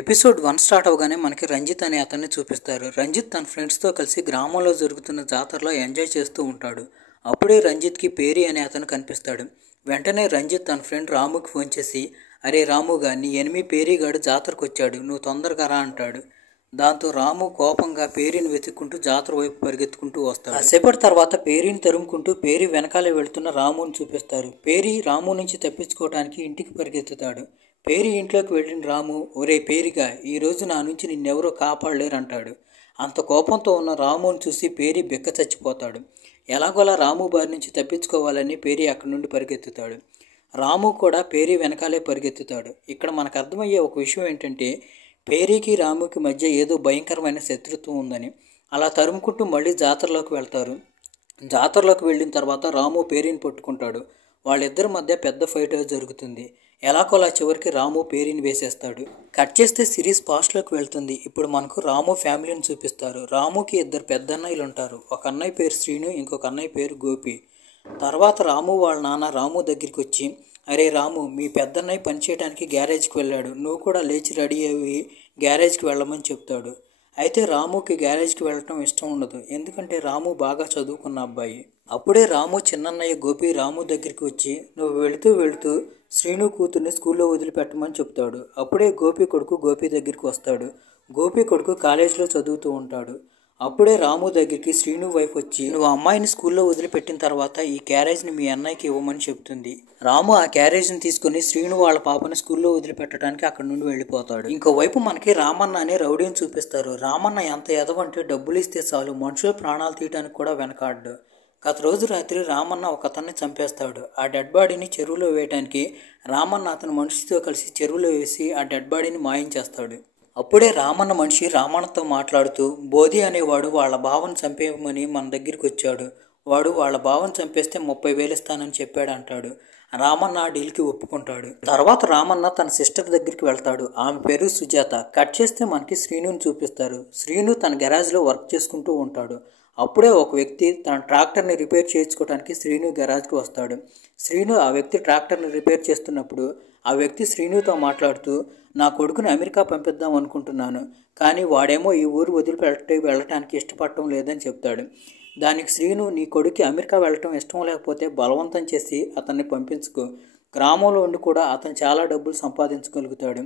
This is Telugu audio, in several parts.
ఎపిసోడ్ 1 స్టార్ట్ అవగానే మనకి రంజిత్ అనే అతన్ని చూపిస్తారు. రంజిత్ తన ఫ్రెండ్స్తో కలిసి గ్రామంలో జరుగుతున్న జాతరలో ఎంజాయ్ చేస్తూ ఉంటాడు. అప్పుడే రంజిత్కి పేరి అనే అతను కనిపిస్తాడు. వెంటనే రంజిత్ తన ఫ్రెండ్ రాముకి ఫోన్ చేసి, అరే రాముగా, నీ ఎనిమి పేరిగాడు జాతరకు వచ్చాడు, నువ్వు తొందరగా రా అంటాడు. దాంతో రాము కోపంగా పేరిని వెతుక్కుంటూ జాతర వైపు పరిగెత్తుకుంటూ వస్తాడు. కాసేపటి తర్వాత పేరిని తరుముకుంటూ పేరి వెనకాలే వెళ్తున్న రాముని చూపిస్తారు. పేరి రాము నుంచి తప్పించుకోవడానికి ఇంటికి పరిగెత్తుతాడు. పేరి ఇంట్లోకి వెళ్ళిన రాము, ఒరే పేరిగా, ఈరోజు నా నుంచి నిన్నెవరో కాపాడలేరంటాడు. అంత కోపంతో ఉన్న రాముని చూసి పేరి బిక్క చచ్చిపోతాడు. ఎలాగోలా రాము బారి నుంచి తప్పించుకోవాలని పేరి అక్కడి నుండి పరిగెత్తుతాడు. రాము కూడా పేరి వెనకాలే పరిగెత్తుతాడు. ఇక్కడ మనకు అర్థమయ్యే ఒక విషయం ఏంటంటే, పేరికి రాముకి మధ్య ఏదో భయంకరమైన శత్రుత్వం ఉందని. అలా తరుముకుంటూ మళ్ళీ జాతరలోకి వెళ్తారు. జాతరలోకి వెళ్ళిన తర్వాత రాము పేరిని పట్టుకుంటాడు. వాళ్ళిద్దరి మధ్య పెద్ద ఫైట్ జరుగుతుంది. ఎలాగోలా చివరికి రాము పేరిని వేసేస్తాడు. కట్ చేస్తే సిరీస్ పాస్ట్లోకి వెళ్తుంది. ఇప్పుడు మనకు రాము ఫ్యామిలీని చూపిస్తారు. రాముకి ఇద్దరు పెద్ద అన్నయ్యలు ఉంటారు. ఒక అన్నయ్య పేరు శ్రీను, ఇంకొక అన్నయ్య పేరు గోపి. తర్వాత రాము వాళ్ళ నాన్న రాము దగ్గరికి వచ్చి, అరే రాము, మీ పెద్దన్నయ్య పనిచేయడానికి గ్యారేజ్కి వెళ్ళాడు, నువ్వు కూడా లేచి రెడీ అయ్యి గ్యారేజ్కి వెళ్ళమని చెప్తాడు. అయితే రాముకి గ్యారేజ్కి వెళ్ళటం ఇష్టం ఉండదు, ఎందుకంటే రాము బాగా చదువుకున్న అబ్బాయి. అప్పుడే రాము చిన్నన్నయ్య గోపి రాము దగ్గరికి వచ్చి, నువ్వు వెళుతూ శ్రీను కూతుర్ని స్కూల్లో వదిలిపెట్టమని చెప్తాడు. అప్పుడే గోపి కొడుకు గోపి దగ్గరికి వస్తాడు. గోపి కొడుకు కాలేజీలో చదువుతూ ఉంటాడు. అప్పుడే రాము దగ్గరికి శ్రీను వైఫ్ వచ్చి, నువ్వు అమ్మాయిని స్కూల్లో వదిలిపెట్టిన తర్వాత ఈ క్యారేజ్ని మీ అన్నయ్యకి ఇవ్వమని చెప్తుంది. రాము ఆ క్యారేజ్ని తీసుకుని శ్రీను వాళ్ళ పాపని స్కూల్లో వదిలిపెట్టడానికి అక్కడి నుండి వెళ్ళిపోతాడు. ఇంకోవైపు మనకి రామన్న అనే రౌడీని చూపిస్తారు. రామన్న ఎంత ఎదవంటే డబ్బులు ఇస్తే చాలు మనుషుల ప్రాణాలు తీయడానికి కూడా వెనకాడ్డు. గత రోజు రాత్రి రామన్న ఒక అతన్ని చంపేస్తాడు. ఆ డెడ్ బాడీని చెరువులో వేయడానికి రామన్న అతని మనిషితో కలిసి చెరువులో వేసి ఆ డెడ్ బాడీని మాయించేస్తాడు. అప్పుడే రామన్న మనిషి రామన్నతో మాట్లాడుతూ, బోధి అనేవాడు వాళ్ళ బావను చంపేయమని మన దగ్గరికి వచ్చాడు, వాడు వాళ్ళ బావను చంపేస్తే 30,000 ఇస్తానని చెప్పాడు అంటాడు. రామన్న ఆ డీల్కి ఒప్పుకుంటాడు. తర్వాత రామన్న తన సిస్టర్ దగ్గరికి వెళ్తాడు. ఆమె పేరు సుజాత. కట్ చేస్తే మనకి శ్రీనుని చూపిస్తారు. శ్రీను తన గెరాజ్లో వర్క్ చేసుకుంటూ ఉంటాడు. అప్పుడే ఒక వ్యక్తి తన ట్రాక్టర్ని రిపేర్ చేయించుకోవడానికి శ్రీను గెరాజ్కి వస్తాడు. శ్రీను ఆ వ్యక్తి ట్రాక్టర్ని రిపేర్ చేస్తున్నప్పుడు ఆ వ్యక్తి శ్రీనుతో మాట్లాడుతూ, నా కొడుకుని అమెరికా పంపిద్దాం అనుకుంటున్నాను, కానీ వాడేమో ఈ ఊరు వెళ్ళటానికి ఇష్టపడటం లేదని చెప్తాడు. దానికి శ్రీను, నీ కొడుకు అమెరికా వెళ్ళటం ఇష్టం లేకపోతే బలవంతం చేసి అతన్ని పంపించుకో, గ్రామంలో ఉండి కూడా అతను చాలా డబ్బులు సంపాదించగలుగుతాడు,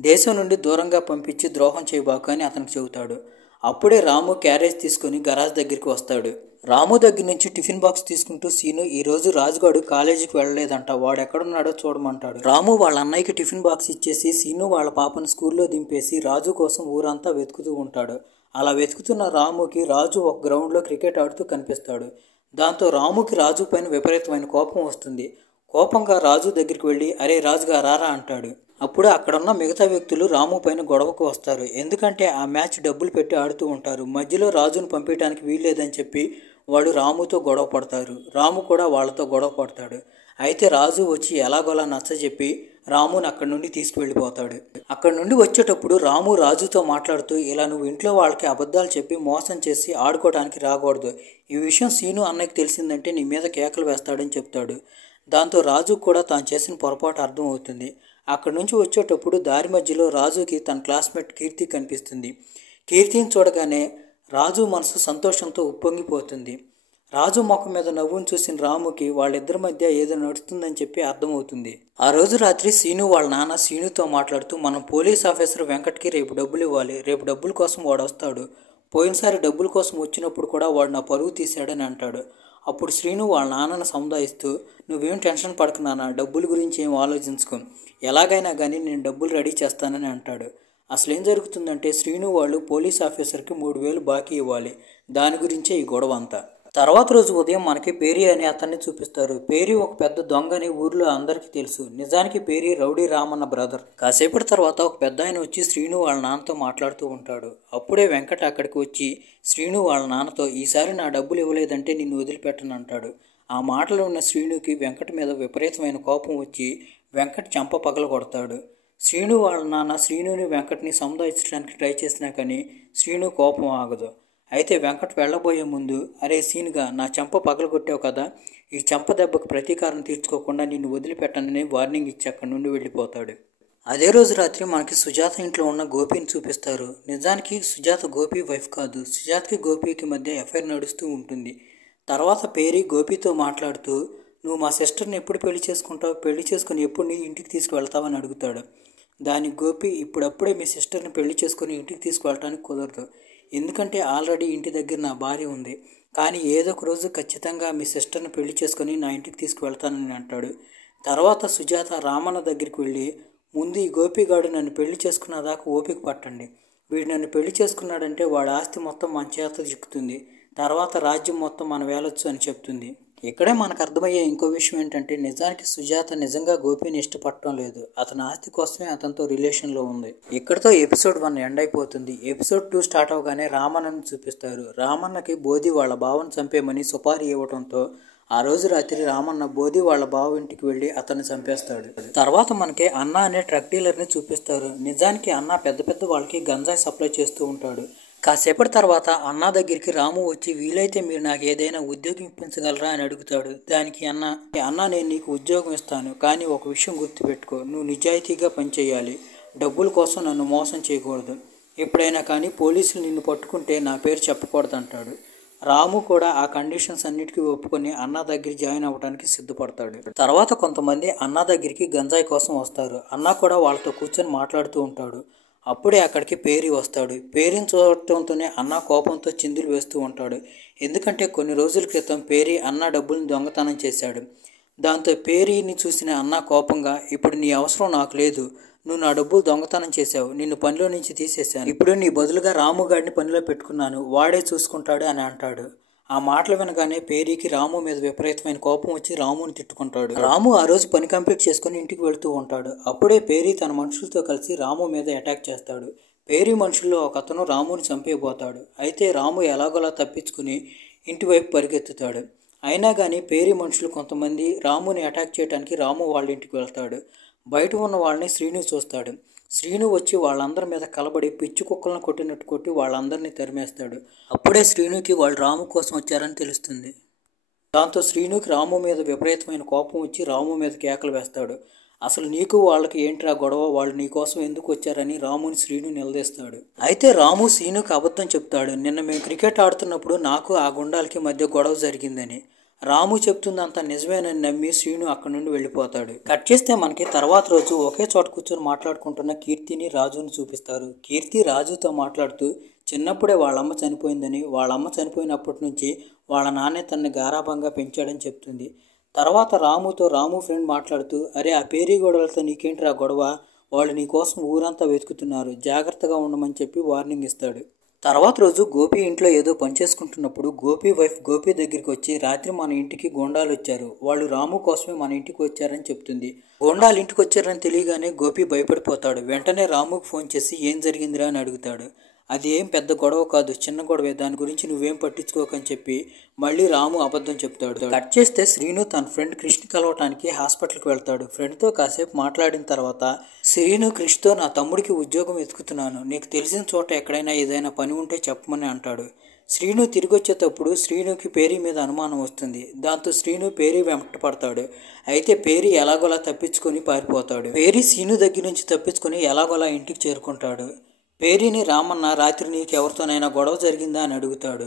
దేశం నుండి దూరంగా పంపించి ద్రోహం చేయబాకు అని అతనికి చెబుతాడు. అప్పుడే రాము క్యారేజ్ తీసుకుని గరాజ్ దగ్గరికి వస్తాడు. రాము దగ్గర నుంచి టిఫిన్ బాక్స్ తీసుకుంటూ సీను, ఈరోజు రాజుగాడు కాలేజీకి వెళ్ళలేదంట, వాడు ఎక్కడున్నాడో చూడమంటాడు. రాము వాళ్ళ అన్నయ్యకి టిఫిన్ బాక్స్ ఇచ్చేసి సీను వాళ్ళ పాపను స్కూల్లో దింపేసి రాజు కోసం ఊరంతా వెతుకుతూ ఉంటాడు. అలా వెతుకుతున్న రాముకి రాజు ఒక గ్రౌండ్లో క్రికెట్ ఆడుతూ కనిపిస్తాడు. దాంతో రాముకి రాజు పైన విపరీతమైన కోపం వస్తుంది. కోపంగా రాజు దగ్గరికి వెళ్ళి, అరే రాజుగా రారా అంటాడు. అప్పుడు అక్కడున్న మిగతా వ్యక్తులు రాము పైన గొడవకు వస్తారు. ఎందుకంటే ఆ మ్యాచ్ డబ్బులు పెట్టి ఆడుతూ ఉంటారు. మధ్యలో రాజును పంపించడానికి వీల్లేదని చెప్పి వాడు రాముతో గొడవ పడతారు. రాము కూడా వాళ్ళతో గొడవ పడతాడు. అయితే రాజు వచ్చి ఎలాగోలా నచ్చజెప్పి రాముని అక్కడి నుండి తీసుకువెళ్ళిపోతాడు. అక్కడి నుండి వచ్చేటప్పుడు రాము రాజుతో మాట్లాడుతూ, ఇలా నువ్వు ఇంట్లో వాళ్ళకి అబద్ధాలు చెప్పి మోసం చేసి ఆడుకోవడానికి రాకూడదు, ఈ విషయం సీను అన్నయ్యకి తెలిసిందంటే నీ మీద కేకలు వేస్తాడని చెప్తాడు. దాంతో రాజు కూడా తాను చేసిన పొరపాటు అర్థం అవుతుంది. అక్కడి నుంచి వచ్చేటప్పుడు దారి మధ్యలో రాజుకి తన క్లాస్మేట్ కీర్తి కనిపిస్తుంది. కీర్తిని చూడగానే రాజు మనసు సంతోషంతో ఉప్పొంగిపోతుంది. రాజు ముఖం మీద నవ్వును చూసిన రాముకి వాళ్ళిద్దరి మధ్య ఏదో నడుస్తుందని చెప్పి అర్థమవుతుంది. ఆ రోజు రాత్రి సీను వాళ్ళ నాన్న సీనుతో మాట్లాడుతూ, మనం పోలీస్ ఆఫీసర్ వెంకట్కి రేపు డబ్బులు ఇవ్వాలి, రేపు డబ్బుల కోసం వాడు వస్తాడు, పోయినసారి డబ్బుల కోసం వచ్చినప్పుడు కూడా వాడు నా పరువు తీశాడని అంటాడు. అప్పుడు శ్రీను వాళ్ళ నాన్నను సముదాయిస్తూ, నువ్వేం టెన్షన్ పడకు నాన్న, డబ్బుల గురించి ఏం ఆలోచించుకో, ఎలాగైనా కానీ నేను డబ్బులు రెడీ చేస్తానని అంటాడు. అసలు ఏం జరుగుతుందంటే, శ్రీను వాళ్ళు పోలీస్ ఆఫీసర్కి 3,000 బాకీ ఇవ్వాలి. దాని గురించే ఈ గొడవ అంతా. తర్వాత రోజు ఉదయం మనకి పేరి అనే అతన్ని చూపిస్తారు. పేరి ఒక పెద్ద దొంగని ఊర్లో అందరికీ తెలుసు. నిజానికి పేరి రౌడీ రామన్న బ్రదర్. కాసేపటి తర్వాత ఒక పెద్ద ఆయన వచ్చి శ్రీను వాళ్ళ నాన్నతో మాట్లాడుతూ ఉంటాడు. అప్పుడే వెంకట్ అక్కడికి వచ్చి శ్రీను వాళ్ళ నాన్నతో, ఈసారి నా డబ్బులు ఇవ్వలేదంటే నిన్ను వదిలిపెట్టను అంటాడు. ఆ మాటలు ఉన్న శ్రీనుకి వెంకట్ మీద విపరీతమైన కోపం వచ్చి వెంకట్ చెంప పగల కొడతాడు. శ్రీను వాళ్ళ నాన్న శ్రీనుని వెంకట్ని సముదాయించడానికి ట్రై చేసినా కానీ శ్రీను కోపం ఆగదు. అయితే వెంకట్ వెళ్ళబోయే ముందు, అరే సీనుగా, నా చెంప పగలగొట్టావు కదా, ఈ చెంప దెబ్బకు ప్రతీకారం తీర్చుకోకుండా నిన్ను వదిలిపెట్టనని వార్నింగ్ ఇచ్చి అక్కడి నుండి వెళ్ళిపోతాడు. అదే రోజు రాత్రి మనకి సుజాత ఇంట్లో ఉన్న గోపిని చూపిస్తారు. నిజానికి సుజాత గోపి వైఫ్ కాదు. సుజాతకి గోపికి మధ్య ఎఫ్ఐఆర్ నడుస్తూ ఉంటుంది. తర్వాత పేరి గోపితో మాట్లాడుతూ, నువ్వు మా సిస్టర్ని ఎప్పుడు పెళ్లి చేసుకుంటావు, పెళ్లి చేసుకుని ఎప్పుడు నీ ఇంటికి తీసుకువెళ్తావని అడుగుతాడు. దానికి గోపి, ఇప్పుడప్పుడే మీ సిస్టర్ని పెళ్లి చేసుకుని ఇంటికి తీసుకువెళ్ళటానికి కుదరదు. ఎందుకంటే ఆల్రెడీ ఇంటి దగ్గర నా భార్య ఉంది. కానీ ఏదో ఒక రోజు ఖచ్చితంగా మీ సిస్టర్ని పెళ్లి చేసుకుని నా ఇంటికి తీసుకువెళ్తానని అంటాడు. తర్వాత సుజాత రామన్న దగ్గరికి వెళ్ళి, ముందు ఈ గోపిగాడు నన్ను పెళ్లి చేసుకున్నదాకా ఓపిక పట్టండి. వీడు నన్ను పెళ్లి చేసుకున్నాడంటే వాడి ఆస్తి మొత్తం మన చేత చిక్కుతుంది. తర్వాత రాజ్యం మొత్తం మనం వేలొచ్చు అని చెప్తుంది. ఇక్కడే మనకు అర్థమయ్యే ఇంకో విషయం ఏంటంటే నిజానికి సుజాత నిజంగా గోపిని ఇష్టపడటం లేదు. అతని ఆస్తి కోసమే అతనితో రిలేషన్లో ఉంది. ఇక్కడితో ఎపిసోడ్ 1 ఎండ్ అయిపోతుంది. ఎపిసోడ్ 2 స్టార్ట్ అవగానే రామన్నను చూపిస్తారు. రామన్నకి బోధి వాళ్ళ బావను చంపేమని సుపారీ ఇవ్వడంతో ఆ రోజు రాత్రి రామన్న బోధి వాళ్ళ బావ ఇంటికి వెళ్ళి అతన్ని చంపేస్తాడు. తర్వాత మనకి అన్న అనే ట్రక్ డీలర్ని చూపిస్తారు. నిజానికి అన్న పెద్ద పెద్ద వాళ్ళకి గంజాయి సప్లై చేస్తూ ఉంటాడు. కాసేపటి తర్వాత అన్న దగ్గరికి రాము వచ్చి, వీలైతే మీరు నాకు ఏదైనా ఉద్యోగం ఇప్పించగలరా అని అడుగుతాడు. దానికి అన్న నేను నీకు ఉద్యోగం ఇస్తాను, కానీ ఒక విషయం గుర్తుపెట్టుకో, నువ్వు నిజాయితీగా పనిచేయాలి. డబ్బుల కోసం నన్ను మోసం చేయకూడదు. ఎప్పుడైనా కానీ పోలీసులు నిన్ను పట్టుకుంటే నా పేరు చెప్పకూడదు అంటాడు. రాము కూడా ఆ కండిషన్స్ అన్నిటికీ ఒప్పుకొని అన్న దగ్గర జాయిన్ అవ్వడానికి సిద్ధపడతాడు. తర్వాత కొంతమంది అన్న దగ్గరికి గంజాయి కోసం వస్తారు. అన్న కూడా వాళ్ళతో కూర్చొని మాట్లాడుతూ ఉంటాడు. అప్పుడే అక్కడికి పేరి వస్తాడు. పేరిని చూడటంతోనే అన్న కోపంతో చిందులు వేస్తూ ఉంటాడు. ఎందుకంటే కొన్ని రోజుల క్రితం పేరి అన్న డబ్బుల్ని దొంగతనం చేశాడు. దాంతో పేరిని చూసిన అన్న కోపంగా, ఇప్పుడు నీ అవసరం నాకు లేదు, నువ్వు నా డబ్బులు దొంగతనం చేశావు, నిన్ను పనిలో నుంచి తీసేశాను, ఇప్పుడు నీ బదులుగా రాముగాడిని పనిలో పెట్టుకున్నాను, వాడే చూసుకుంటాడు అని అంటాడు. ఆ మాటలు వినగానే పేరీకి రాము మీద విపరీతమైన కోపం వచ్చి రాముని తిట్టుకుంటాడు. రాము ఆ రోజు పని కంప్లీట్ చేసుకుని ఇంటికి వెళ్తూ ఉంటాడు. అప్పుడే పేరి తన మనుషులతో కలిసి రాము మీద అటాక్ చేస్తాడు. పేరి మనుషుల్లో ఒక అతను రాముని చంపేయబోతాడు. అయితే రాము ఎలాగోలా తప్పించుకుని ఇంటి వైపు పరిగెత్తుతాడు. అయినా కానీ పేరి మనుషులు కొంతమంది రాముని అటాక్ చేయడానికి రాము వాళ్ళ ఇంటికి వెళ్తాడు. బయట ఉన్న వాళ్ళని శ్రీను చూస్తాడు. శ్రీను వచ్చి వాళ్ళందరి మీద కలబడి పిచ్చి కుక్కలను కొట్టినట్టు కొట్టి వాళ్ళందరినీ తరిమేస్తాడు. అప్పుడే శ్రీనుకి వాళ్ళు రాము కోసం వచ్చారని తెలుస్తుంది. దాంతో శ్రీనుకి రాము మీద విపరీతమైన కోపం వచ్చి రాము మీద కేకలు వేస్తాడు. అసలు నీకు వాళ్ళకి ఏంట్రా గొడవ, వాళ్ళు నీ కోసం ఎందుకు వచ్చారని రాముని శ్రీను నిలదీస్తాడు. అయితే రాము శ్రీనుకి అబద్ధం చెప్తాడు. నిన్న మేము క్రికెట్ ఆడుతున్నప్పుడు నాకు ఆ గుండాలకి మధ్య గొడవ జరిగిందని. రాము చెప్తుందంతా నిజమేనని నమ్మి శ్రీను అక్కడి నుండి వెళ్ళిపోతాడు. కట్ చేస్తే మనకి తర్వాత రోజు ఒకే చోట కూర్చొని మాట్లాడుకుంటున్న కీర్తిని రాజుని చూపిస్తారు. కీర్తి రాజుతో మాట్లాడుతూ చిన్నప్పుడే వాళ్ళమ్మ చనిపోయిందని, వాళ్ళమ్మ చనిపోయినప్పటి నుంచి వాళ్ళ నాన్నే తనని గారాబంగా పెంచాడని చెప్తుంది. తర్వాత రాము ఫ్రెండ్ మాట్లాడుతూ, అరే ఆ పేరీ గొడవలతో నీకేంటి రా గొడవ, వాళ్ళు నీ కోసం ఊరంతా వెతుకుతున్నారు, జాగ్రత్తగా ఉండమని చెప్పి వార్నింగ్ ఇస్తాడు. తర్వాత రోజు గోపి ఇంట్లో ఏదో పని చేసుకుంటున్నప్పుడు గోపి వైఫ్ గోపి దగ్గరికి వచ్చి, రాత్రి మన ఇంటికి గోండాలు వచ్చారు, వాళ్ళు రాము కోసమే మన ఇంటికి వచ్చారని చెప్తుంది. గోండాలు ఇంటికి వచ్చారని తెలియగానే గోపి భయపడిపోతాడు. వెంటనే రాముకు ఫోన్ చేసి ఏం జరిగిందిరా అని అడుగుతాడు. అది ఏం పెద్ద గొడవ కాదు, చిన్న గొడవే, దాని గురించి నువ్వేం పట్టించుకోకని చెప్పి మళ్ళీ రాము అబద్ధం చెప్తాడు. కట్ చేస్తే శ్రీను తన ఫ్రెండ్ క్రిష్ని కలవటానికి హాస్పిటల్కి వెళ్తాడు. ఫ్రెండ్తో కాసేపు మాట్లాడిన తర్వాత శ్రీను క్రిష్తో, నా తమ్ముడికి ఉద్యోగం వెతుకుతున్నాను, నీకు తెలిసిన చోట ఎక్కడైనా ఏదైనా పని ఉంటే చెప్పమని అంటాడు. శ్రీను తిరిగి వచ్చేటప్పుడు శ్రీనుకి పేరీ మీద అనుమానం వస్తుంది. దాంతో శ్రీను పేరీ వెంట పడతాడు. అయితే పేరీ ఎలాగోలా తప్పించుకొని పారిపోతాడు. పేరీ శ్రీను దగ్గర నుంచి తప్పించుకొని ఎలాగోలా ఇంటికి చేరుకుంటాడు. పేరీని రామన్న, రాత్రి నీకు ఎవరితోనైనా గొడవ జరిగిందా అని అడుగుతాడు.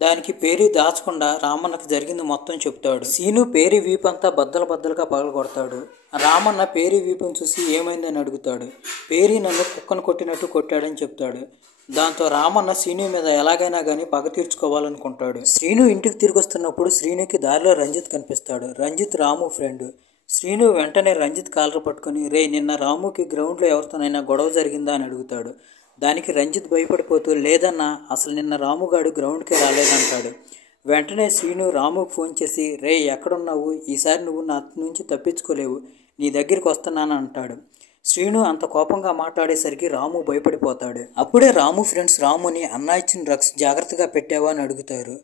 దానికి పేరీ దాచకుండా రామన్నకి జరిగింది మొత్తం చెప్తాడు. సీను పేరీ వీపంతా బద్దలుగా పగలగొడతాడు. రామన్న పేరీ వీపును చూసి ఏమైందని అడుగుతాడు. పేరీ నన్ను కుక్కను కొట్టినట్టు కొట్టాడని చెప్తాడు. దాంతో రామన్న శ్రీను మీద ఎలాగైనా కానీ పగ తీర్చుకోవాలనుకుంటాడు. శ్రీను ఇంటికి తిరిగి వస్తున్నప్పుడు శ్రీనుకి దారిలో రంజిత్ కనిపిస్తాడు. రంజిత్ రాము ఫ్రెండ్. శ్రీను వెంటనే రంజిత్ కాలర్ పట్టుకుని, రే నిన్న రాముకి గ్రౌండ్లో ఎవరితోనైనా గొడవ జరిగిందా అని అడుగుతాడు. దానికి రంజిత్ భయపడిపోతూ, లేదన్నా, అసలు నిన్న రాముగాడు గ్రౌండ్కే రాలేదంటాడు. వెంటనే శ్రీను రాముకు ఫోన్ చేసి, రే ఎక్కడున్నావు, ఈసారి నువ్వు నా నుంచి తప్పించుకోలేవు, నీ దగ్గరికి వస్తున్నాను అంటాడు. శ్రీను అంత కోపంగా మాట్లాడేసరికి రాము భయపడిపోతాడు. అప్పుడే రాము ఫ్రెండ్స్ రాముని, అన్న ఇచ్చిన డ్రగ్స్ జాగ్రత్తగా పెట్టావా అని అడుగుతారు.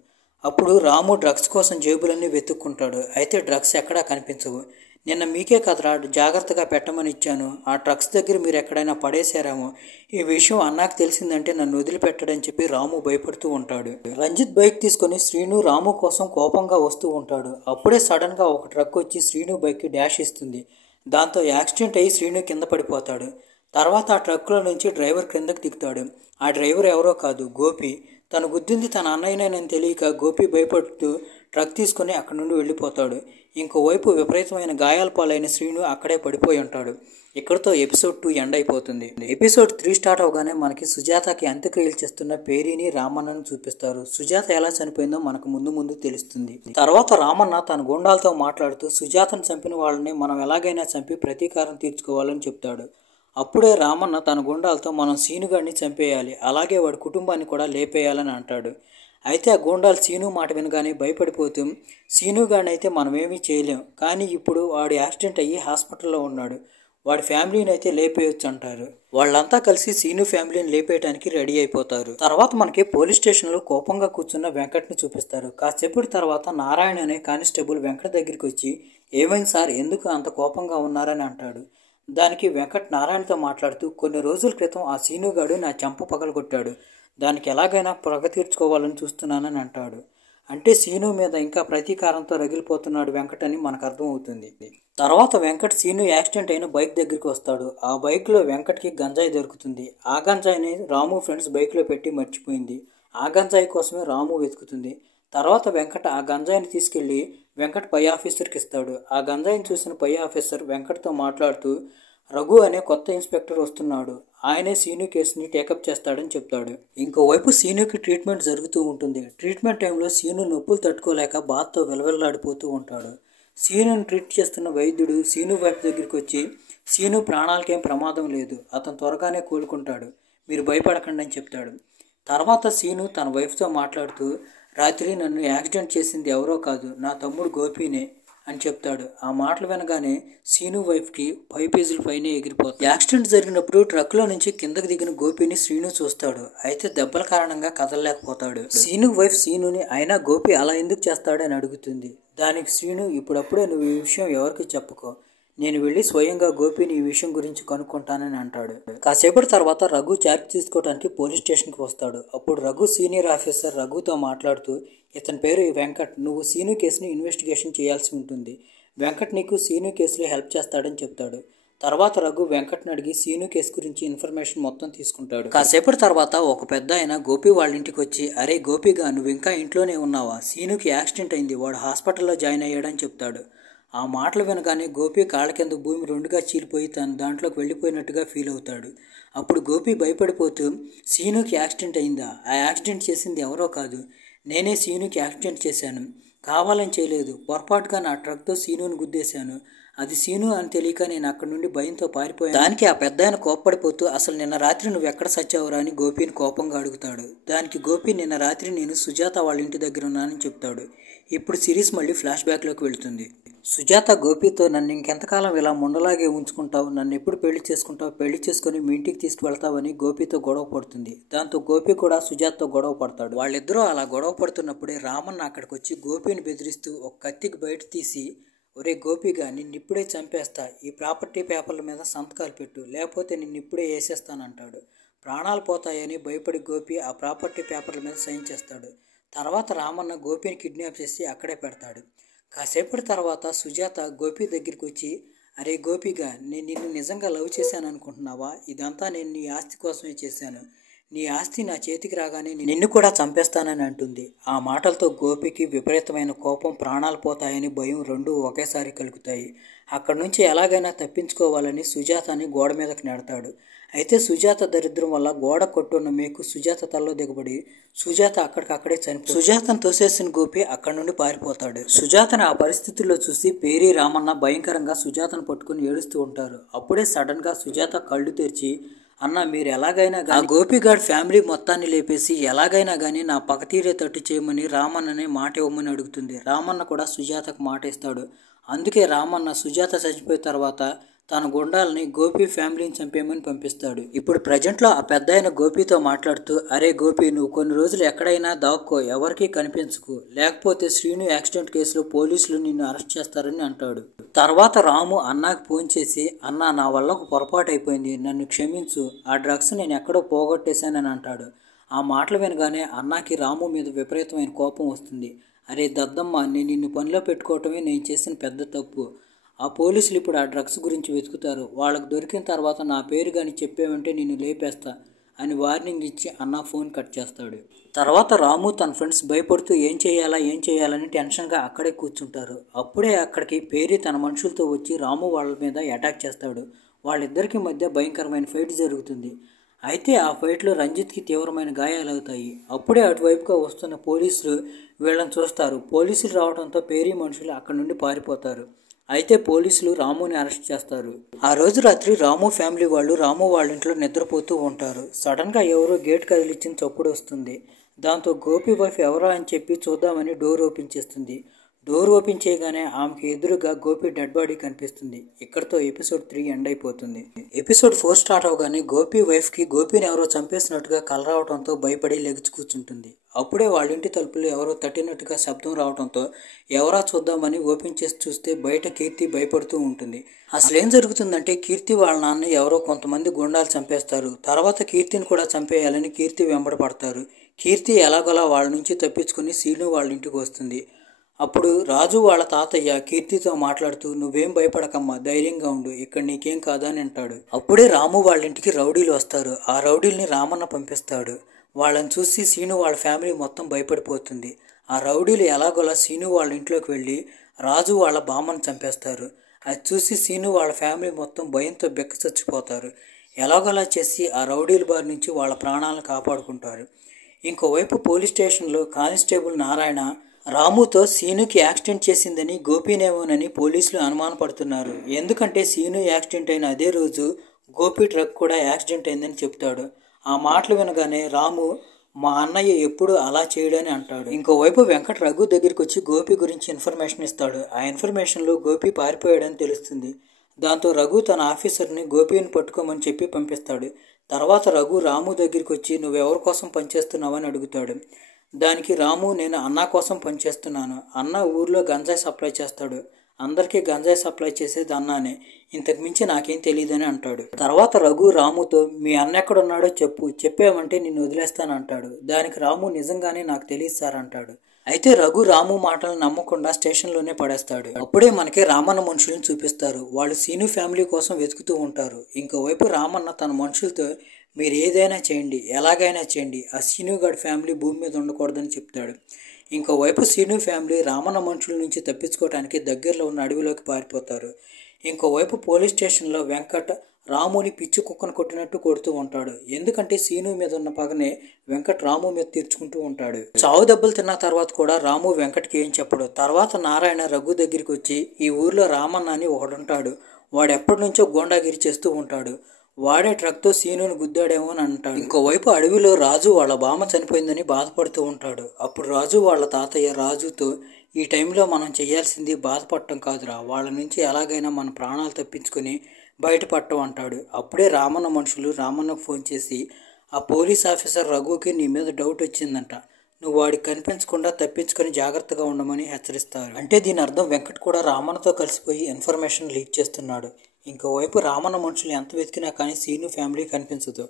అప్పుడు రాము డ్రగ్స్ కోసం జేబులన్నీ వెతుక్కుంటాడు. అయితే డ్రగ్స్ ఎక్కడా కనిపించవు. నిన్న మీకే కదరా జాగ్రత్తగా పెట్టమని ఇచ్చాను, ఆ డ్రగ్స్ దగ్గర మీరు ఎక్కడైనా పడేశారేమో, ఈ విషయం అన్నాకు తెలిసిందంటే నన్ను వదిలిపెట్టడని చెప్పి రాము భయపడుతూ ఉంటాడు. రంజిత్ బైక్ తీసుకొని శ్రీను రాము కోసం కోపంగా వస్తూ ఉంటాడు. అప్పుడే సడన్గా ఒక ట్రక్ వచ్చి శ్రీను బైక్కి డాష్ ఇస్తుంది. దాంతో యాక్సిడెంట్ అయ్యి శ్రీను కింద పడిపోతాడు. తర్వాత ఆ ట్రక్కులో నుంచి డ్రైవర్ క్రిందకు దిగుతాడు. ఆ డ్రైవర్ ఎవరో కాదు, గోపి. తను గుద్దింది తన అన్నయ్యనని తెలియక గోపి భయపడుతూ ట్రక్ తీసుకుని అక్కడి నుండి వెళ్ళిపోతాడు. ఇంకోవైపు విపరీతమైన గాయాల పాలైన శ్రీను అక్కడే పడిపోయి ఉంటాడు. ఇక్కడితో ఎపిసోడ్ 2 ఎండ్ అయిపోతుంది. ఎపిసోడ్ 3 స్టార్ట్ అవగానే మనకి సుజాతకి అంత్యక్రియలు చేస్తున్న పేరీని రామన్నను చూపిస్తారు. సుజాత ఎలా చనిపోయిందో మనకు ముందు తెలుస్తుంది. తర్వాత రామన్న తన గుండాలతో మాట్లాడుతూ సుజాతను చంపిన వాళ్ళని మనం ఎలాగైనా చంపి ప్రతీకారం తీర్చుకోవాలని చెప్తాడు. అప్పుడే రామన్న తన గుండాలతో మనం సీనుగాడిని చంపేయాలి, అలాగే వాడి కుటుంబాన్ని కూడా లేపేయాలని అంటాడు. అయితే ఆ గూండాలు సీను మాట వినగానే భయపడిపోతూ సీనుగాడిని అయితే మనమేమీ చేయలేం, కానీ ఇప్పుడు వాడు యాక్సిడెంట్ అయ్యి హాస్పిటల్లో ఉన్నాడు, వాడి ఫ్యామిలీని అయితే లేపేయొచ్చు అంటారు. వాళ్ళంతా కలిసి సీను ఫ్యామిలీని లేపేయడానికి రెడీ అయిపోతారు. తర్వాత మనకి పోలీస్ స్టేషన్లో కోపంగా కూర్చున్న వెంకట్ని చూపిస్తారు. కాసేపటి తర్వాత నారాయణ అనే కానిస్టేబుల్ వెంకట్ దగ్గరికి వచ్చి ఏమైంది సార్, ఎందుకు అంత కోపంగా ఉన్నారని అంటాడు. దానికి వెంకట్ నారాయణతో మాట్లాడుతూ కొన్ని రోజుల క్రితం ఆ సీనుగాడు నా చెంప పగలగొట్టాడు, దానికి ఎలాగైనా పగ తీర్చుకోవాలని చూస్తున్నానని అంటాడు. అంటే సీను మీద ఇంకా ప్రతీకారంతో రగిలిపోతున్నాడు వెంకట్ అని మనకు అర్థమవుతుంది. తర్వాత వెంకట్ సీను యాక్సిడెంట్ అయిన బైక్ దగ్గరికి వస్తాడు. ఆ బైక్లో వెంకట్కి గంజాయి దొరుకుతుంది. ఆ గంజాయిని రాము ఫ్రెండ్స్ బైక్లో పెట్టి మర్చిపోయింది. ఆ గంజాయి కోసమే రాము వెతుకుతుంది. తర్వాత వెంకట్ ఆ గంజాయిని తీసుకెళ్లి వెంకట్ పై ఆఫీసర్కి ఇస్తాడు. ఆ గంజాయిని చూసిన పై ఆఫీసర్ వెంకట్తో మాట్లాడుతూ రఘు అనే కొత్త ఇన్స్పెక్టర్ వస్తున్నాడు, ఆయనే సీను కేసుని టేకప్ చేస్తాడని చెప్తాడు. ఇంకోవైపు సీనుకి ట్రీట్మెంట్ జరుగుతూ ఉంటుంది. ట్రీట్మెంట్ టైంలో సీను నొప్పులు తట్టుకోలేక బాధతో విలవిల్లాడిపోతూ ఉంటాడు. సీనుని ట్రీట్ చేస్తున్న వైద్యుడు సీను వైపు దగ్గరికి వచ్చి సీను ప్రాణాలకేం ప్రమాదం లేదు, అతను త్వరగానే కోలుకుంటాడు, మీరు భయపడకండి అని చెప్తాడు. తర్వాత సీను తన వైఫ్తో మాట్లాడుతూ రాత్రి నన్ను యాక్సిడెంట్ చేసింది ఎవరో కాదు, నా తమ్ముడు గోపీనే అని చెప్తాడు. ఆ మాటలు వినగానే సీను వైఫ్కి 5 పేజీల పైనే ఎగిరిపోతాడు. యాక్సిడెంట్ జరిగినప్పుడు ట్రక్లో నుంచి కిందకి దిగిన గోపిని శ్రీను చూస్తాడు. అయితే దెబ్బల కారణంగా కదలలేకపోతాడు. సీను వైఫ్ సీనుని అయినా గోపి అలా ఎందుకు చేస్తాడని అడుగుతుంది. దానికి శ్రీను ఇప్పుడప్పుడే నువ్వు ఈ విషయం ఎవరికి చెప్పుకో, నేను వెళ్ళి స్వయంగా గోపిని ఈ విషయం గురించి కనుక్కుంటానని అంటాడు. కాసేపటి తర్వాత రఘు చార్జ్ తీసుకోవడానికి పోలీస్ స్టేషన్కి వస్తాడు. అప్పుడు రఘు సీనియర్ ఆఫీసర్ రఘుతో మాట్లాడుతూ ఇతని పేరు వెంకట్, నువ్వు సీను కేసుని ఇన్వెస్టిగేషన్ చేయాల్సి ఉంటుంది, వెంకట్ నీకు సీను కేసులో హెల్ప్ చేస్తాడని చెప్తాడు. తర్వాత రఘు వెంకట్ని అడిగి సీను కేసు గురించి ఇన్ఫర్మేషన్ మొత్తం తీసుకుంటాడు. కాసేపటి తర్వాత ఒక పెద్ద ఆయన గోపి వాళ్ళ ఇంటికి వచ్చి అరే గోపిగా నువ్వు ఇంకా ఇంట్లోనే ఉన్నావా, సీనుకి యాక్సిడెంట్ అయింది, వాడు హాస్పిటల్లో జాయిన్ అయ్యాడని చెప్తాడు. ఆ మాటలు వినగానే గోపి కాళ్ళ కింద భూమి 2గా చీలిపోయి తను దాంట్లోకి వెళ్ళిపోయినట్టుగా ఫీల్ అవుతాడు. అప్పుడు గోపి భయపడిపోతూ సీనుకి యాక్సిడెంట్ అయిందా, ఆ యాక్సిడెంట్ చేసింది ఎవరో కాదు, నేనే సీనుకి యాక్సిడెంట్ చేశాను, కావాలని చేయలేదు, పొరపాటుగా నా ట్రక్తో సీనుని గుద్దేశాను, అది సీను అని తెలియక నేను అక్కడి నుండి భయంతో పారిపోయాను. దానికి ఆ పెద్ద ఆయన కోప్పడిపోతూ అసలు నిన్న రాత్రి నువ్వు ఎక్కడ సచ్చావురా అని గోపిని కోపంగా అడుగుతాడు. దానికి గోపి నిన్న రాత్రి నేను సుజాత వాళ్ళ ఇంటి దగ్గర ఉన్నానని చెప్తాడు. ఇప్పుడు సిరీస్ మళ్ళీ ఫ్లాష్ బ్యాక్లోకి వెళ్తుంది. సుజాత గోపితో నన్ను ఇంకెంతకాలం ఇలా ముండలాగే ఉంచుకుంటావు, నన్ను ఎప్పుడు పెళ్లి చేసుకుంటావు, పెళ్లి చేసుకుని మీ ఇంటికి తీసుకువెళ్తావని గోపితో గొడవ పడుతుంది. దాంతో గోపి కూడా సుజాతతో గొడవ పడతాడు. వాళ్ళిద్దరూ అలా గొడవ పడుతున్నప్పుడే రామన్న అక్కడికి వచ్చి గోపిని బెదిరిస్తూ ఒక కత్తికి బయట తీసి ఒరే గోపిగా నిన్నిప్పుడే చంపేస్తా, ఈ ప్రాపర్టీ పేపర్ల మీద సంతకాలు పెట్టు, లేకపోతే నిన్నిప్పుడే వేసేస్తానంటాడు. ప్రాణాలు పోతాయని భయపడి గోపి ఆ ప్రాపర్టీ పేపర్ల మీద సైన్ చేస్తాడు. తర్వాత రామన్న గోపిని కిడ్నాప్ చేసి అక్కడే పెడతాడు. కాసేపటి తర్వాత సుజాత గోపి దగ్గరికి వచ్చి అరే గోపిగా నేను నిన్ను నిజంగా లవ్ చేశాను అనుకుంటున్నావా, ఇదంతా నేను నీ ఆస్తి కోసమే చేశాను, నీ ఆస్తి నా చేతికి రాగానే నిన్ను కూడా చంపేస్తానని అంటుంది. ఆ మాటలతో గోపికి విపరీతమైన కోపం, ప్రాణాలు పోతాయని భయం రెండూ ఒకేసారి కలుగుతాయి. అక్కడి నుంచి ఎలాగైనా తప్పించుకోవాలని సుజాతని గోడ మీదకి నెడతాడు. అయితే సుజాత దరిద్రం వల్ల గోడ కొట్టున్న మేకు సుజాత తల్లో దిగబడి సుజాత అక్కడికక్కడే చనిపోయి సుజాతను తోసేసిన గోపి అక్కడి నుండి పారిపోతాడు. సుజాతని ఆ పరిస్థితుల్లో చూసి పేరి రామన్న భయంకరంగా సుజాతను పట్టుకుని ఏడుస్తూ ఉంటారు. అప్పుడే సడన్గా సుజాత కళ్ళు తెరిచి అన్న మీరు ఎలాగైనా ఆ గోపిగాడ్ ఫ్యామిలీ మొత్తాన్ని లేపేసి ఎలాగైనా కానీ నా పగ తీరేటట్టు చేయమని రామన్ననే మాట ఇవ్వమని అడుగుతుంది. రామన్న కూడా సుజాతకు మాట ఇస్తాడు. అందుకే రామన్న సుజాత చచ్చిపోయిన తర్వాత తన గుండాలని గోపి ఫ్యామిలీని చంపేయమని పంపిస్తాడు. ఇప్పుడు ప్రజెంట్లో ఆ పెద్ద ఆయన గోపితో మాట్లాడుతూ అరే గోపి నువ్వు కొన్ని రోజులు ఎక్కడైనా దాక్కో, ఎవరికీ కనిపించకు, లేకపోతే శ్రీను యాక్సిడెంట్ కేసులో పోలీసులు నిన్ను అరెస్ట్ చేస్తారని అంటాడు. తర్వాత రాము అన్నాకి ఫోన్ చేసి అన్నా నా వల్ల ఒక పొరపాటు అయిపోయింది, నన్ను క్షమించు, ఆ డ్రగ్స్ నేను ఎక్కడో పోగొట్టేశానని అంటాడు. ఆ మాటలు వినగానే అన్నాకి రాము మీద విపరీతమైన కోపం వస్తుంది. అరే దద్దమ్మ, నేను నిన్ను పనిలో పెట్టుకోవటమే నేను చేసిన పెద్ద తప్పు, ఆ పోలీసులు ఇప్పుడు ఆ డ్రగ్స్ గురించి వెతుకుతారు. వాళ్ళకు దొరికిన తర్వాత నా పేరు కానీ చెప్పావంటే నిన్ను లేపేస్తా అని వార్నింగ్ ఇచ్చి అన్న ఫోన్ కట్ చేస్తాడు. తర్వాత రాము తన ఫ్రెండ్స్ భయపడుతూ ఏం చేయాలని టెన్షన్గా అక్కడే కూర్చుంటారు. అప్పుడే అక్కడికి పేరి తన మనుషులతో వచ్చి రాము వాళ్ళ మీద అటాక్ చేస్తాడు. వాళ్ళిద్దరికి మధ్య భయంకరమైన ఫైట్ జరుగుతుంది. అయితే ఆ ఫైట్లో రంజిత్కి తీవ్రమైన గాయాలవుతాయి. అప్పుడే అటువైపుగా వస్తున్న పోలీసులు వీళ్ళని చూస్తారు. పోలీసులు రావడంతో పేరీ మనుషులు అక్కడి నుండి పారిపోతారు. అయితే పోలీసులు రాముని అరెస్ట్ చేస్తారు. ఆ రోజు రాత్రి రాము ఫ్యామిలీ వాళ్ళు రాము వాళ్ళ ఇంట్లో నిద్రపోతూ ఉంటారు. సడన్గా ఎవరో గేట్ కదిలిచ్చిన చప్పుడు వస్తుంది. దాంతో గోపి వైఫ్ ఎవరా అని చెప్పి చూద్దామని డోర్ ఓపెన్ చేస్తుంది. డోర్ ఓపెన్ చేయగానే ఆమెకి ఎదురుగా గోపి డెడ్ బాడీ కనిపిస్తుంది. ఇక్కడతో ఎపిసోడ్ 3 ఎండ్ అయిపోతుంది. ఎపిసోడ్ 4 స్టార్ట్ అవగానే గోపి వైఫ్కి గోపిని ఎవరో చంపేసినట్టుగా కల రావడంతో భయపడి లెగిచి కూర్చుంటుంది. అప్పుడే వాళ్ళ ఇంటి తలుపులు ఎవరో తట్టినట్టుగా శబ్దం రావడంతో ఎవరా చూద్దామని ఓపెన్ చేసి చూస్తే బయట కీర్తి భయపడుతూ ఉంటుంది. అసలు ఏం జరుగుతుందంటే కీర్తి వాళ్ళ నాన్న ఎవరో కొంతమంది గుండాలు చంపేస్తారు. తర్వాత కీర్తిని కూడా చంపేయాలని కీర్తి వెంబడి పడతారు. కీర్తి ఎలాగోలా వాళ్ళ నుంచి తప్పించుకుని సీను వాళ్ళ ఇంటికి వస్తుంది. అప్పుడు రాజు వాళ్ళ తాతయ్య కీర్తితో మాట్లాడుతూ నువ్వేం భయపడకమ్మా, ధైర్యంగా ఉండు, ఇక్కడ నీకేం కాదని అంటాడు. అప్పుడే రాము వాళ్ళ ఇంటికి రౌడీలు వస్తారు. ఆ రౌడీల్ని రామన్న పంపిస్తాడు. వాళ్ళని చూసి సీను వాళ్ళ ఫ్యామిలీ మొత్తం భయపడిపోతుంది. ఆ రౌడీలు ఎలాగోలా సీను వాళ్ళ ఇంట్లోకి వెళ్ళి రాజు వాళ్ళ బామ్మను చంపేస్తారు. అది చూసి సీను వాళ్ళ ఫ్యామిలీ మొత్తం భయంతో బెక్క చచ్చిపోతారు. ఎలాగోలా చేసి ఆ రౌడీల బారి నుంచి వాళ్ళ ప్రాణాలను కాపాడుకుంటారు. ఇంకోవైపు పోలీస్ స్టేషన్లో కానిస్టేబుల్ నారాయణ రాముతో సీనుకి యాక్సిడెంట్ చేసిందని గోపినేమోనని పోలీసులు అనుమానపడుతున్నారు. ఎందుకంటే సీను యాక్సిడెంట్ అయిన అదే రోజు గోపి ట్రక్ కూడా యాక్సిడెంట్ అయిందని చెప్తాడు. ఆ మాటలు వినగానే రాము మా అన్నయ్య ఎప్పుడు అలా చేయడని అంటాడు. ఇంకోవైపు వెంకట్ రఘు దగ్గరికి వచ్చి గోపి గురించి ఇన్ఫర్మేషన్ ఇస్తాడు. ఆ ఇన్ఫర్మేషన్లో గోపి పారిపోయాడని తెలుస్తుంది. దాంతో రఘు తన ఆఫీసర్ని గోపిని పట్టుకోమని చెప్పి పంపిస్తాడు. తర్వాత రఘు రాము దగ్గరికి వచ్చి నువ్వెవరి కోసం పనిచేస్తున్నావని అడుగుతాడు. దానికి రాము నేను అన్న కోసం పనిచేస్తున్నాను. అన్న ఊర్లో గంజాయి సప్లై చేస్తాడు. అందరికీ గంజాయి సప్లై చేసేది అన్నానే, ఇంతకు మించి నాకేం తెలియదని అంటాడు. తర్వాత రఘు రాముతో మీ అన్న ఎక్కడున్నాడో చెప్పామంటే నిన్ను వదిలేస్తానంటాడు. దానికి రాము నిజంగానే నాకు తెలియదు సార్ అంటాడు. అయితే రఘు రాము మాటలు నమ్మకుండా స్టేషన్లోనే పడేస్తాడు. అప్పుడే మనకి రామన్న మనుషులను చూపిస్తారు. వాళ్ళు సీను ఫ్యామిలీ కోసం వెతుకుతూ ఉంటారు. ఇంకోవైపు రామన్న తన మనుషులతో మీరు ఏదైనా చేయండి, ఎలాగైనా చేయండి, ఆ సీనుగాడి ఫ్యామిలీ భూమి మీద ఉండకూడదని చెప్తాడు. ఇంకోవైపు సీను ఫ్యామిలీ రామన్న మనుషుల నుంచి తప్పించుకోవడానికి దగ్గరలో ఉన్న అడవిలోకి పారిపోతారు. ఇంకోవైపు పోలీస్ స్టేషన్లో వెంకట్ రాముని పిచ్చి కుక్కను కొట్టినట్టు కొడుతూ ఉంటాడు. ఎందుకంటే సీను మీద ఉన్న పగనే వెంకట్ రాము మీద తీర్చుకుంటూ ఉంటాడు. చావు దెబ్బలు తిన్న తర్వాత కూడా రాము వెంకట్కి ఏం చెప్పడు. తర్వాత నారాయణ రఘు దగ్గరికి వచ్చి ఈ ఊర్లో రామన్న అని ఒకడుంటాడు, వాడు ఎప్పటి నుంచో గోండాగిరి చేస్తూ ఉంటాడు, వాడే ట్రక్తో సీనుని గుద్దాడేమో అని అంటాడు. ఇంకోవైపు అడవిలో రాజు వాళ్ళ బామ్మ చనిపోయిందని బాధపడుతూ ఉంటాడు. అప్పుడు రాజు వాళ్ళ తాతయ్య రాజుతో ఈ టైంలో మనం చేయాల్సింది బాధపడటం కాదురా, వాళ్ళ నుంచి ఎలాగైనా మన ప్రాణాలు తప్పించుకొని బయటపడటం అంటాడు. అప్పుడే రామన్న మనుషులు రామన్నకు ఫోన్ చేసి ఆ పోలీస్ ఆఫీసర్ రఘుకి నీ మీద డౌట్ వచ్చిందంట, నువ్వు వాడికి కనిపించకుండా తప్పించుకొని జాగ్రత్తగా ఉండమని హెచ్చరిస్తారు. అంటే దీని అర్థం వెంకట్ కూడా రామన్నతో కలిసిపోయి ఇన్ఫర్మేషన్ లీక్ చేస్తున్నాడు. ఇంకోవైపు రామన్న మనుషులు ఎంత వెతికినా కానీ సీను ఫ్యామిలీ కనిపించదు.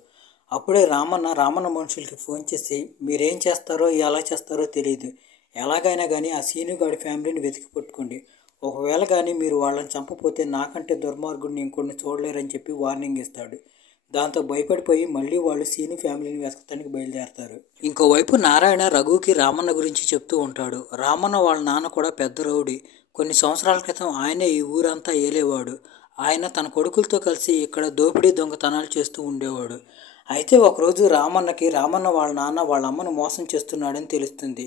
అప్పుడే రామన్న మనుషులకి ఫోన్ చేసి మీరేం చేస్తారో ఎలా చేస్తారో తెలియదు, ఎలాగైనా కానీ ఆ సీనుగాడి ఫ్యామిలీని వెతికి పట్టుకోండి, ఒకవేళ కానీ మీరు వాళ్ళని చంపపోతే నాకంటే దుర్మార్గుడిని ఇంకొన్ని చూడలేరని చెప్పి వార్నింగ్ ఇస్తాడు. దాంతో భయపడిపోయి మళ్ళీ వాళ్ళు సీను ఫ్యామిలీని వెతకటానికి బయలుదేరతారు. ఇంకోవైపు నారాయణ రఘుకి రామన్న గురించి చెప్తూ ఉంటాడు. రామన్న వాళ్ళ నాన్న కూడా పెద్ద రౌడీ. కొన్ని సంవత్సరాల క్రితం ఆయనే ఈ ఊరంతా ఏలేవాడు. ఆయన తన కొడుకులతో కలిసి ఇక్కడ దోపిడీ దొంగతనాలు చేస్తూ ఉండేవాడు. అయితే ఒకరోజు రామన్న వాళ్ళ నాన్న వాళ్ళ అమ్మను మోసం చేస్తున్నాడని తెలుస్తుంది.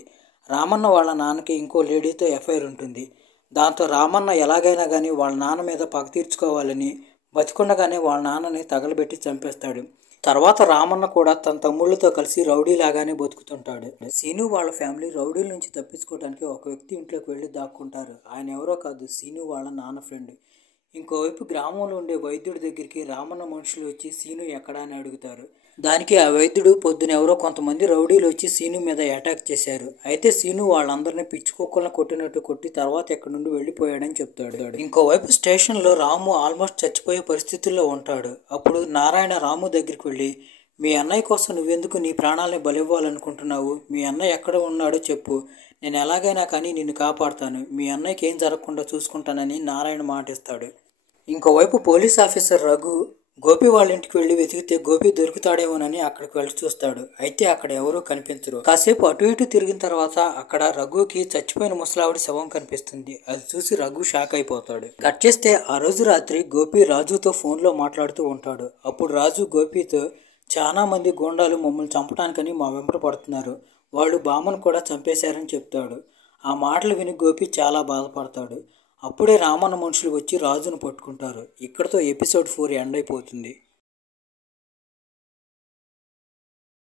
రామన్న వాళ్ళ నాన్నకి ఇంకో లేడీతో ఎఫ్ఐఆర్ ఉంటుంది. దాంతో రామన్న ఎలాగైనా కానీ వాళ్ళ నాన్న మీద పగ తీర్చుకోవాలని బతికుండగానే వాళ్ళ నాన్నని తగలబెట్టి చంపేస్తాడు. తర్వాత రామన్న కూడా తన తమ్ముళ్ళతో కలిసి రౌడీలాగానే బతుకుతుంటాడు. సీను వాళ్ళ ఫ్యామిలీ రౌడీల నుంచి తప్పించుకోవడానికి ఒక వ్యక్తి ఇంట్లోకి వెళ్ళి దాక్కుంటారు. ఆయన ఎవరో కాదు, సీను వాళ్ళ నాన్న ఫ్రెండ్. ఇంకోవైపు గ్రామంలో ఉండే వైద్యుడి దగ్గరికి రామన్న మనుషులు వచ్చి సీను ఎక్కడా అని అడుగుతారు. దానికి ఆ వైద్యుడు పొద్దున ఎవరో కొంతమంది రౌడీలు వచ్చి సీను మీద అటాక్ చేశారు. అయితే సీను వాళ్ళందరినీ పిచ్చి కుక్కలను కొట్టినట్టు కొట్టి తర్వాత ఎక్కడి నుండి వెళ్ళిపోయాడని చెప్తాడు. ఇంకోవైపు స్టేషన్లో రాము ఆల్మోస్ట్ చచ్చిపోయే పరిస్థితుల్లో ఉంటాడు. అప్పుడు నారాయణ రాము దగ్గరికి వెళ్ళి మీ అన్నయ్య కోసం నువ్వెందుకు నీ ప్రాణాలని బలివ్వాలనుకుంటున్నావు? మీ అన్నయ్య ఎక్కడ ఉన్నాడో చెప్పు, నేను ఎలాగైనా కానీ నిన్ను కాపాడుతాను, మీ అన్నయ్యకి ఏం జరగకుండా చూసుకుంటానని నారాయణ మాటిస్తాడు. ఇంకోవైపు పోలీస్ ఆఫీసర్ రఘు గోపి వాళ్ళ ఇంటికి వెళ్ళి వెతికితే గోపి దొరుకుతాడేమోనని అక్కడికి వెళ్ళి చూస్తాడు. అయితే అక్కడ ఎవరూ కనిపించరు. కాసేపు అటు ఇటు తిరిగిన తర్వాత అక్కడ రఘుకి చచ్చిపోయిన ముసలావిడ శవం కనిపిస్తుంది. అది చూసి రఘు షాక్ అయిపోతాడు. కట్ చేస్తే ఆ రోజు రాత్రి గోపి రాజుతో ఫోన్లో మాట్లాడుతూ ఉంటాడు. అప్పుడు రాజు గోపితో, చాలా మంది గూండాలు మమ్మల్ని చంపడానికని మా వెంబడి పడుతున్నారు, వాళ్ళు బామ్మను కూడా చంపేశారని చెప్తాడు. ఆ మాటలు విని గోపి చాలా బాధపడతాడు. అప్పుడే రామన్న మనుషులు వచ్చి రాజును పట్టుకుంటారు. ఇక్కడితో ఎపిసోడ్ 4 ఎండ్ అయిపోతుంది.